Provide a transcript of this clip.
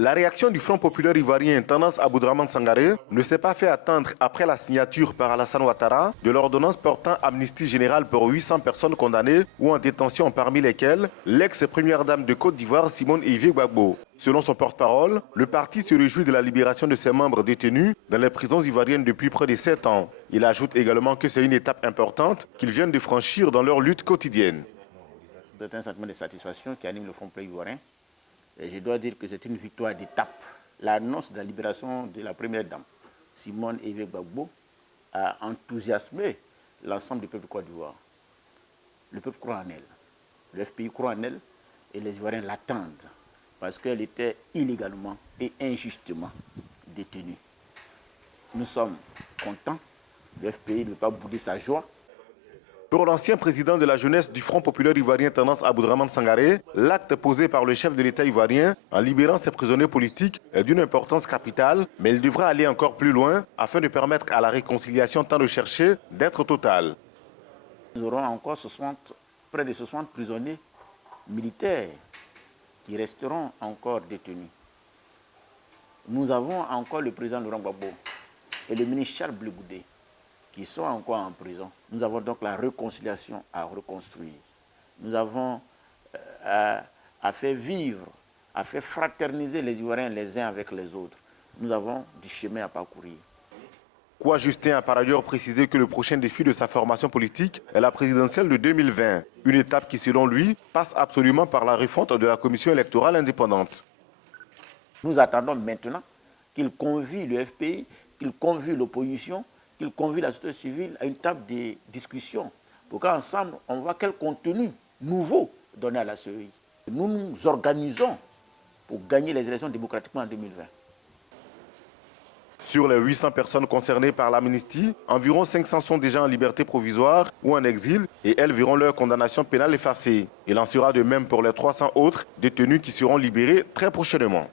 La réaction du Front populaire ivoirien Tendance Aboudraman Sangaré ne s'est pas fait attendre après la signature par Alassane Ouattara de l'ordonnance portant amnistie générale pour 800 personnes condamnées ou en détention, parmi lesquelles l'ex-première dame de Côte d'Ivoire Simone Eivie Gbagbo. Selon son porte-parole, le parti se réjouit de la libération de ses membres détenus dans les prisons ivoiriennes depuis près de 7 ans. Il ajoute également que c'est une étape importante qu'ils viennent de franchir dans leur lutte quotidienne. C'est un sentiment de satisfaction qui anime le Front populaire ivoirien. Et je dois dire que c'est une victoire d'étape. L'annonce de la libération de la première dame, Simone Eivie Gbagbo, a enthousiasmé l'ensemble du peuple de Côte d'Ivoire. Le peuple croit en elle, le FPI croit en elle et les Ivoiriens l'attendent parce qu'elle était illégalement et injustement détenue. Nous sommes contents, le FPI ne veut pas bouder sa joie. Pour l'ancien président de la jeunesse du Front populaire ivoirien Tendance Aboudraman Sangaré, l'acte posé par le chef de l'État ivoirien en libérant ses prisonniers politiques est d'une importance capitale, mais il devra aller encore plus loin afin de permettre à la réconciliation tant recherchée d'être totale. Nous aurons encore près de 60 prisonniers militaires qui resteront encore détenus. Nous avons encore le président Laurent Gbagbo et le ministre Charles Blé Goudé qui sont encore en prison. Nous avons donc la réconciliation à reconstruire. Nous avons à faire vivre, à faire fraterniser les Ivoiriens les uns avec les autres. Nous avons du chemin à parcourir. Kwa Justin a par ailleurs précisé que le prochain défi de sa formation politique est la présidentielle de 2020. Une étape qui, selon lui, passe absolument par la refonte de la commission électorale indépendante. Nous attendons maintenant qu'il convie le FPI, qu'il convie l'opposition, qu'il convie la société civile à une table de discussion pour qu'ensemble, on voit quel contenu nouveau donner à la CEI. Nous nous organisons pour gagner les élections démocratiquement en 2020. Sur les 800 personnes concernées par l'amnistie, environ 500 sont déjà en liberté provisoire ou en exil et elles verront leur condamnation pénale effacée. Il en sera de même pour les 300 autres détenus qui seront libérés très prochainement.